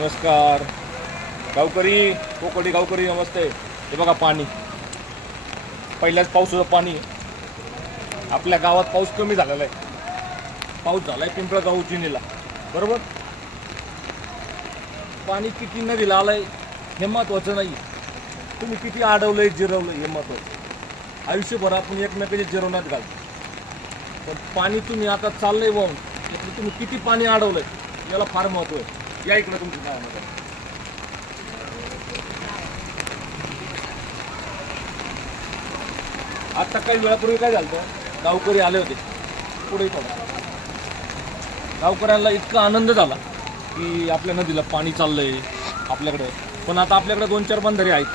नमस्कार. गावकरी कोकडी गावकरी नमस्ते. हे बघा पाणी. पहिल्याच पावसाचं पाणी. आपल्या गावात पाऊस कमी झालेला आहे. पाऊस झालाय पिंपळगाव उजिनीला. बरोबर? पाणी किती नदीला आलंय हे महत्वाचं नाही तुम्ही किती अडवलंय जिरवलंय हे महत्वाचं. आयुष्यभर आपण एकमेकाच्या जिरवण्यात घालतो. पण पाणी तुम्ही आता चाललंय वाहून यातलं तुम्ही किती पाणी अडवलंय याला फार महत्त्व आहे. या इकडं तुमचं काय मत आहे? आता काही वेळापूर्वी काय झालं गावकरी आले होते. पुढे गावकऱ्यांना इतका आनंद झाला की आपल्या नदीला पाणी चाललंय आपल्याकडे. पण आता आपल्याकडे दोन चार बंधारे आहेत.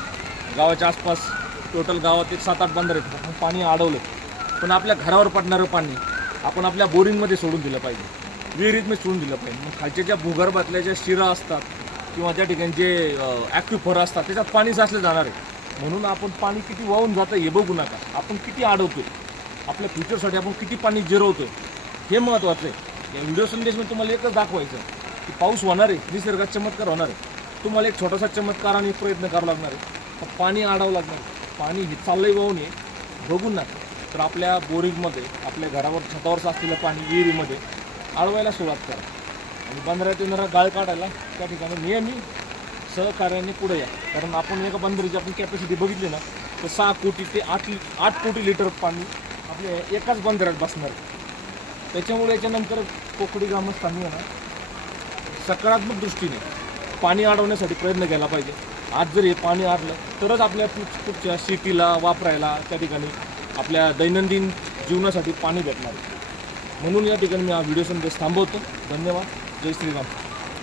गावाच्या आसपास टोटल गावात एक सात आठ बंधारे आहेत. पाणी अडवलं पण आपल्या घरावर पडणारं पाणी आपण आपल्या बोरिंगमध्ये सोडून दिलं पाहिजे. विहिरीतमध्ये सोडून दिलं पाहिजे. मग खालच्या ज्या भूगर्भातल्या ज्या शिरा असतात किंवा त्या ठिकाणी जे ॲक्युफर असतात त्याच्यात पाणी साचलं जाणार आहे. म्हणून आपण पाणी किती वाहून जातं हे बघू नका. आपण किती अडवतो आपल्या फ्युचरसाठी आपण किती पाणी जिरवतो हे महत्त्वाचं आहे. या व्हिडिओ संदेशमध्ये तुम्हाला एकच दाखवायचं की पाऊस होणार आहे निसर्गात चमत्कार होणार आहे. तुम्हाला एक छोटासा चमत्कार आणि प्रयत्न करावा लागणार आहे. तर पाणी आडावं लागणार पाणी हे चाललंय वाहून ये. बघून नका. तर आपल्या बोरिंगमध्ये आपल्या घरावर छतावर साचलेलं पाणी विहिरीमध्ये अडवायला सुरुवात करा. आणि बंदरात येणारा गाळ काढायला त्या ठिकाणी नेहमी सहकार्याने पुढे या. कारण आपण एका बंदराची आपण कॅपॅसिटी बघितली ना तर सहा कोटी ते आठ आठ कोटी लिटर पाणी आपल्या एकाच बंदरात बसणार. त्याच्यामुळे याच्यानंतर कोकडी ग्रामस्थांनी ना सकारात्मक दृष्टीने पाणी अडवण्यासाठी प्रयत्न केला पाहिजे. आज जर हे पाणी अडलं तरच आपल्या पुढ- पुढच्या शेतीला वापरायला त्या ठिकाणी आपल्या दैनंदिन जीवनासाठी पाणी भेटणार. आहे. म्हणून या ठिकाणी मी हा व्हिडिओ संदेश थांबवतो. धन्यवाद. जय श्रीराम.